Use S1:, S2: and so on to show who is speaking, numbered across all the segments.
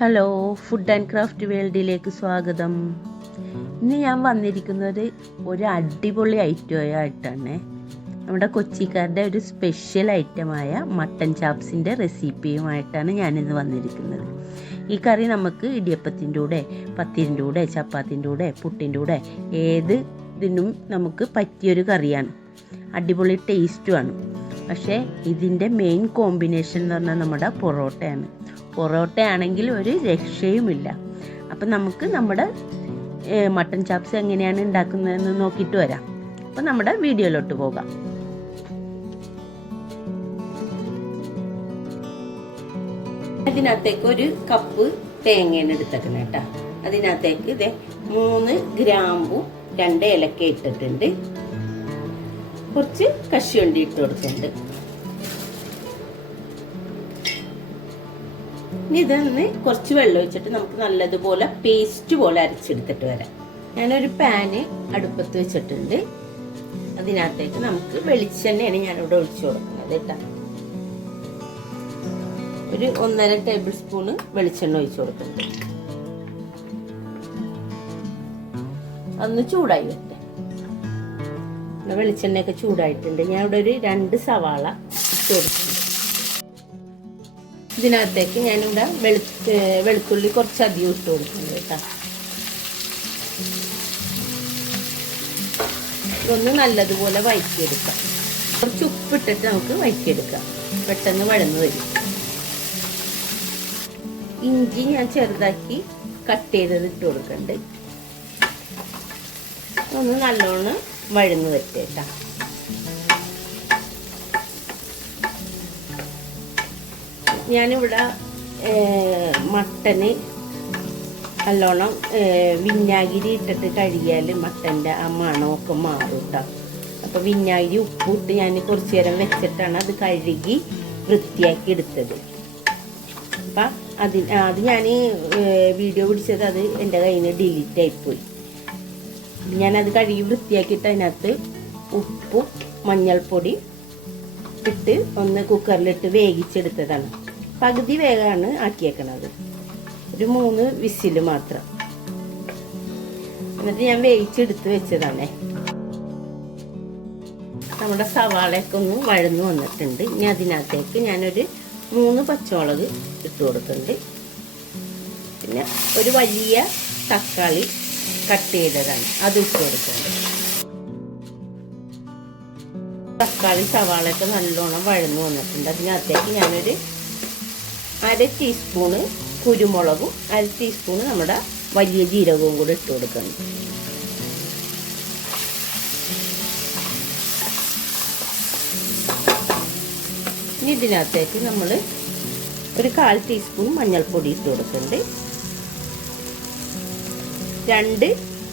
S1: Hello food and craft വേൾഡിലേക്ക് സ്വാഗതം. ഇന്ന് ഞാൻ വന്നിരിക്കുന്നത് ഒരു അടിപൊളി ഐറ്റമായിട്ടാണ്. നമ്മുടെ കൊച്ചിക്കാരുടെ ഒരു സ്പെഷ്യൽ ഐറ്റമായ മട്ടൻ ചാപ്സിന്റെ റെസിപ്പിയുമായിട്ടാണ് ഞാനിന്ന് വന്നിരിക്കുന്നത്. ഈ കറി നമുക്ക് ഇടിയപ്പത്തിന്റെ കൂടെ പത്തിരിന്റെ കൂടെ ചപ്പാത്തിന്റെ കൂടെ പുട്ടിന്റെ കൂടെ ഏത് ഇതിനും നമുക്ക് പറ്റിയൊരു കറിയാണ്. അടിപൊളി ടേസ്റ്റുമാണ് പക്ഷേ ഇതിന്റെ മെയിൻ കോമ്പിനേഷൻ എന്ന് പറഞ്ഞാൽ നമ്മുടെ പൊറോട്ടയാണ്. പൊറോട്ട ആണെങ്കിൽ ഒരു രക്ഷയുമില്ല. അപ്പം നമുക്ക് നമ്മുടെ മട്ടൺ ചാപ്സ് എങ്ങനെയാണ് ഉണ്ടാക്കുന്നതെന്ന് നോക്കിയിട്ട് വരാം. അപ്പം നമ്മുടെ വീഡിയോയിലോട്ട് പോകാം. അതിനകത്തേക്ക് ഒരു കപ്പ് തേങ്ങയാണ് എടുത്തേക്കുന്നത് കേട്ടോ. അതിനകത്തേക്ക് ഇതേ മൂന്ന് ഗ്രാമ്പു രണ്ട് ഇലക്ക ഇട്ടിട്ടുണ്ട്. കുറച്ച് കശുവണ്ടി ഇട്ട് കൊടുക്കുന്നുണ്ട് ഇനി ഇതൊന്ന് കുറച്ച് വെള്ളം ഒഴിച്ചിട്ട് നമുക്ക് നല്ലതുപോലെ പേസ്റ്റ് പോലെ അരച്ചെടുത്തിട്ട് വരാം. ഞാനൊരു പാന് അടുപ്പത്ത് വെച്ചിട്ടുണ്ട്. അതിനകത്തേക്ക് നമുക്ക് വെളിച്ചെണ്ണയാണ് ഞാനിവിടെ ഒഴിച്ചു കൊടുക്കുന്നത് കേട്ടോ. ഒരു ഒന്നര ടേബിൾ സ്പൂണ് വെളിച്ചെണ്ണ ഒഴിച്ചു കൊടുക്കുന്നത് അന്ന് ചൂടായി വരട്ടെ. വെളിച്ചെണ്ണയൊക്കെ ചൂടായിട്ടുണ്ട്. ഞാൻ ഇവിടെ ഒരു രണ്ട് സവാള ഇട്ട് കൊടുക്കുന്നുണ്ട്. ഇതിനകത്തേക്ക് ഞാനിവിടെ വെളു വെളുത്തുള്ളി കുറച്ച് അധികം ഇട്ട് കൊടുക്കുന്നുണ്ട് കേട്ടോ. ഇതൊന്ന് നല്ലതുപോലെ വഴറ്റിയെടുക്കാം. കുറച്ച് ഉപ്പിട്ടിട്ട് നമുക്ക് വഴറ്റിയെടുക്കാം. പെട്ടെന്ന് വഴന്ന് വരും. ഇഞ്ചി ഞാൻ ചെറുതാക്കി കട്ട് ചെയ്തത് ഇട്ട് കൊടുക്കണ്ട്. ഒന്ന് നല്ലോണം വഴന്ന് വരട്ടേട്ടാ ഞാനിവിടെ മട്ടന് നല്ലോണം വിന്നാഗിരി ഇട്ടിട്ട് കഴുകിയാൽ മട്ടന്റെ ആ മണമൊക്കെ മാറും കേട്ടോ അപ്പോൾ വിന്നാഗിരി ഉപ്പിട്ട് ഞാൻ കുറച്ച് നേരം വെച്ചിട്ടാണ് അത് കഴുകി വൃത്തിയാക്കി എടുത്തത്. അപ്പം അതിന് അത് ഞാൻ വീഡിയോ പിടിച്ചത് അത് എന്റെ കയ്യിൽ നിന്ന് ഡിലീറ്റ് ആയിപ്പോയി ഞാനത് കഴുകി വൃത്തിയാക്കിയിട്ട് അതിനകത്ത് ഉപ്പും മഞ്ഞൾപ്പൊടി ഇട്ട് ഒന്ന് കുക്കറിലിട്ട് വേവിച്ചെടുത്തതാണ്. പകുതി വേഗമാണ് ആക്കിയേക്കണത്. ഒരു മൂന്ന് വിസിൽ മാത്രം. എന്നിട്ട് ഞാൻ വേവിച്ചെടുത്ത് വെച്ചതാണേ. നമ്മുടെ സവാളയൊക്കെ ഒന്ന് വഴന്നു വന്നിട്ടുണ്ട്. ഇനി അതിനകത്തേക്ക് ഞാനൊരു മൂന്ന് പച്ചമുളക് ഇട്ട് കൊടുക്കുന്നുണ്ട്. പിന്നെ ഒരു വലിയ തക്കാളി കട്ട് ചെയ്തതാണ്. അത് ഇട്ട് കൊടുക്കുന്നുണ്ട്. തക്കാളി സവാളയൊക്കെ നല്ലോണം വഴന്നു വന്നിട്ടുണ്ട്. അതിനകത്തേക്ക് ഞാനൊരു അര ടീസ്പൂണ് കുരുമുളകും അര ടീസ്പൂണ് നമ്മുടെ വലിയ ജീരകവും കൂടെ ഇട്ട് കൊടുക്കണം. ഇനി ഇതിനകത്തേക്ക് നമ്മൾ ഒരു കാൽ ടീസ്പൂൺ മഞ്ഞൾപ്പൊടി ഇട്ട് കൊടുക്കുന്നുണ്ട് രണ്ട്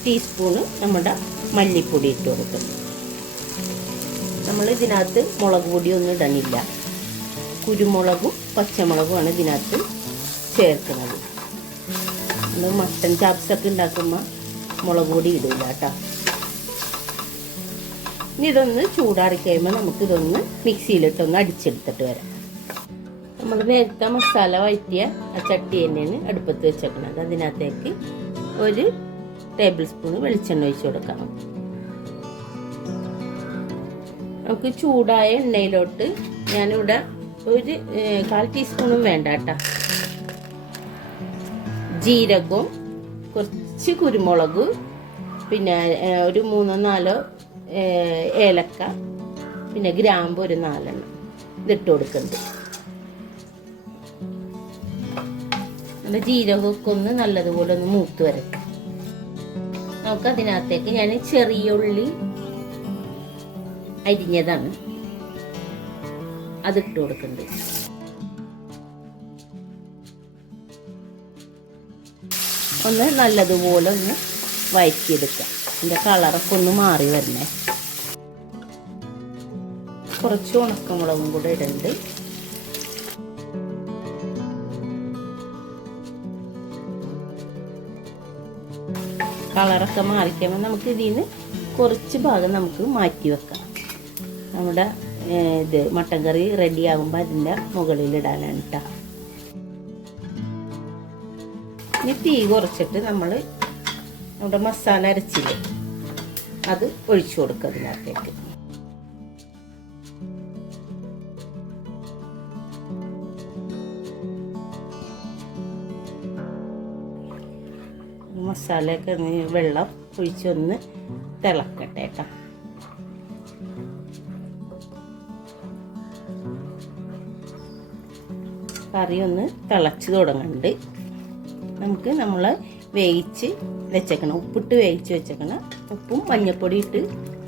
S1: ടീസ്പൂണ് നമ്മുടെ മല്ലിപ്പൊടി ഇട്ട് കൊടുക്കുന്നു നമ്മൾ ഇതിനകത്ത് മുളക് പൊടിയൊന്നും ഇടണില്ല. കുരുമുളകും പച്ചമുളകുമാണ് ഇതിനകത്ത് ചേർക്കുന്നത്. നമ്മൾ മട്ടൻ ചാപ്സൊക്കെ ഉണ്ടാക്കുമ്പോൾ മുളക് പൊടി ഇടില്ല കേട്ടോ. ഇനി ഇതൊന്ന് ചൂടാറി കഴിയുമ്പോൾ നമുക്കിതൊന്ന് മിക്സിയിലിട്ടൊന്ന് അടിച്ചെടുത്തിട്ട് വരാം. നമ്മൾ നേരത്തെ മസാല വഴറ്റിയ ആ ചട്ടി തന്നെയാണ് അടുപ്പത്ത് വെച്ചേക്കുന്നത്. അതിനകത്തേക്ക് ഒരു ടേബിൾ സ്പൂൺ വെളിച്ചെണ്ണ ഒഴിച്ചു കൊടുക്കണം. നമുക്ക് ചൂടായ എണ്ണയിലോട്ട് ഞാനിവിടെ ഒരു കാൽ ടീസ്പൂണും വേണ്ട കേട്ടോ. ജീരകവും കുറച്ച് കുരുമുളക് പിന്നെ ഒരു മൂന്നോ നാലോ ഏലക്ക പിന്നെ ഗ്രാമ്പ് ഒരു നാലെണ്ണം ഇതിട്ട് കൊടുക്കുന്നുണ്ട് നമ്മുടെ ജീരകമൊക്കെ ഒന്ന് നല്ലതുപോലെ ഒന്ന് മൂത്ത് വരട്ടെ. നമുക്ക് അതിനകത്തേക്ക് ഞാൻ ചെറിയ ഉള്ളി അരിഞ്ഞതാണ്. അതിട്ട് കൊടുക്കുന്നുണ്ട് ഒന്ന് നല്ലതുപോലെ ഒന്ന് വഴറ്റിയെടുക്കാം ഇതിന്റെ കളറൊക്കെ ഒന്ന് മാറി വരണേ. കുറച്ച് ഉണക്കമുളകും കൂടെ ഇടുന്നുണ്ട് കളറൊക്കെ മാറിക്കുമ്പോൾ നമുക്ക് ഇതിൽ നിന്ന് കുറച്ച് ഭാഗം നമുക്ക് മാറ്റി വെക്കാം. നമ്മുടെ ഇത് മട്ടൻ കറി റെഡി ആകുമ്പോൾ അതിന്റെ മുകളിലിടാനാണ് കേട്ടോ ഇനി തീ കുറച്ചിട്ട് നമ്മൾ നമ്മുടെ മസാല അരച്ചില്ലേ അത് ഒഴിച്ചു കൊടുക്കുക അതിനകത്തേക്ക്. മസാലയൊക്കെ വെള്ളം ഒഴിച്ചൊന്ന് തിളക്കട്ടെ കേട്ടോ കറി ഒന്ന് തിളച്ച് തുടങ്ങുന്നുണ്ട് നമുക്ക് നമ്മൾ വേവിച്ച് വെച്ചേക്കണം. ഉപ്പിട്ട് വേവിച്ച് വെച്ചേക്കണം. ഉപ്പും മഞ്ഞൾപ്പൊടി ഇട്ട്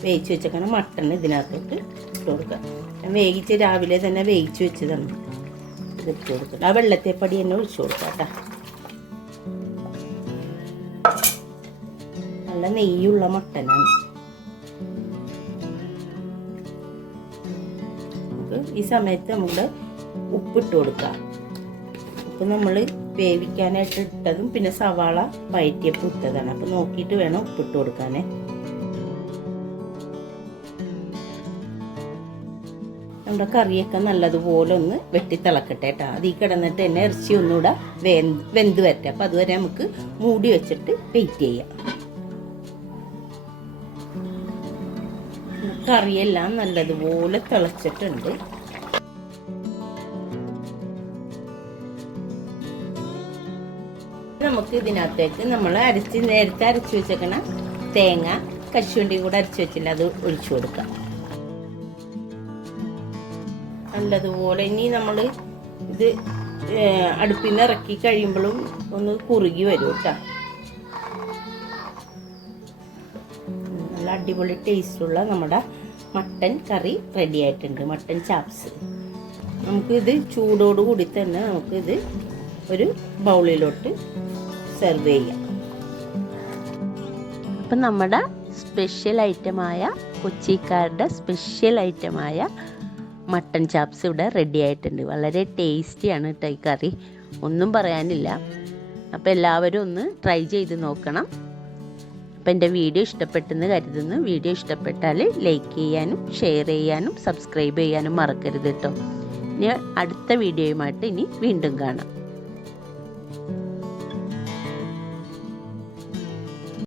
S1: വേവിച്ച് വെച്ചേക്കണം. മട്ടൺ ഇതിനകത്തോട്ട് ഇട്ട് കൊടുക്കുക. വേവിച്ച് രാവിലെ തന്നെ വേവിച്ച് വെച്ചതാണ്. ഇത് ഇട്ട് കൊടുക്കുക. ആ വെള്ളത്തെപ്പടി തന്നെ ഒഴിച്ചു കൊടുക്കാം കേട്ടോ. നല്ല നെയ്യുള്ള മട്ടനാണ്. ഈ സമയത്ത് നമ്മുടെ ഉപ്പിട്ട് കൊടുക്കാം ഉപ്പ് നമ്മൾ വേവിക്കാനായിട്ട് ഇട്ടതും പിന്നെ സവാള വയറ്റിയപ്പോൾ ഇട്ടതാണ്. അപ്പം നോക്കിയിട്ട് വേണം ഉപ്പിട്ട് കൊടുക്കാനേ. നമ്മുടെ കറിയൊക്കെ നല്ലതുപോലെ ഒന്ന് വെട്ടി തിളക്കട്ടെ കേട്ടോ അതിൽ കിടന്നിട്ട് തന്നെ ഇറച്ചി ഒന്നുകൂടെ വെന്ത് വെന്ത് വരട്ടെ. അപ്പം അതുവരെ നമുക്ക് മൂടി വെച്ചിട്ട് വെയിറ്റ് ചെയ്യാം. കറിയെല്ലാം നല്ലതുപോലെ തിളച്ചിട്ടുണ്ട്. നമുക്ക് ഇതിനകത്തേക്ക് നമ്മൾ അരച്ച് നേരത്തെ അരച്ച് വെച്ചേക്കണ തേങ്ങ കശുവണ്ടിയും കൂടെ അരച്ച് വെച്ചില്ല അത് ഒഴിച്ചു കൊടുക്കാം. നല്ലതുപോലെ ഇനി നമ്മൾ ഇത് അടുപ്പിൽ നിന്ന് ഇറക്കി കഴിയുമ്പോഴും ഒന്ന് കുറുകി വരും കേട്ടോ നല്ല അടിപൊളി ടേസ്റ്റുള്ള നമ്മുടെ മട്ടൻ കറി റെഡി ആയിട്ടുണ്ട്. മട്ടൻ ചാപ്സ് നമുക്കിത് ചൂടോടുകൂടി തന്നെ നമുക്കിത് ഒരു ബൗളിലോട്ട് സെർവ് ചെയ്യാം അപ്പം നമ്മുടെ സ്പെഷ്യൽ ഐറ്റമായ കൊച്ചിക്കാരുടെ സ്പെഷ്യൽ ഐറ്റമായ മട്ടൺ ചാപ്സ് ഇവിടെ റെഡി ആയിട്ടുണ്ട്. വളരെ ടേസ്റ്റിയാണ് കേട്ടോ ഈ കറി. ഒന്നും പറയാനില്ല. അപ്പോൾ എല്ലാവരും ഒന്ന് ട്രൈ ചെയ്ത് നോക്കണം. അപ്പോൾ എന്റെ വീഡിയോ ഇഷ്ടപ്പെട്ടെന്ന് കരുതുന്നു. വീഡിയോ ഇഷ്ടപ്പെട്ടാൽ ലൈക്ക് ചെയ്യാനും ഷെയർ ചെയ്യാനും സബ്സ്ക്രൈബ് ചെയ്യാനും മറക്കരുത് കേട്ടോ ഇനി അടുത്ത വീഡിയോയുമായിട്ട് ഇനി വീണ്ടും കാണാം.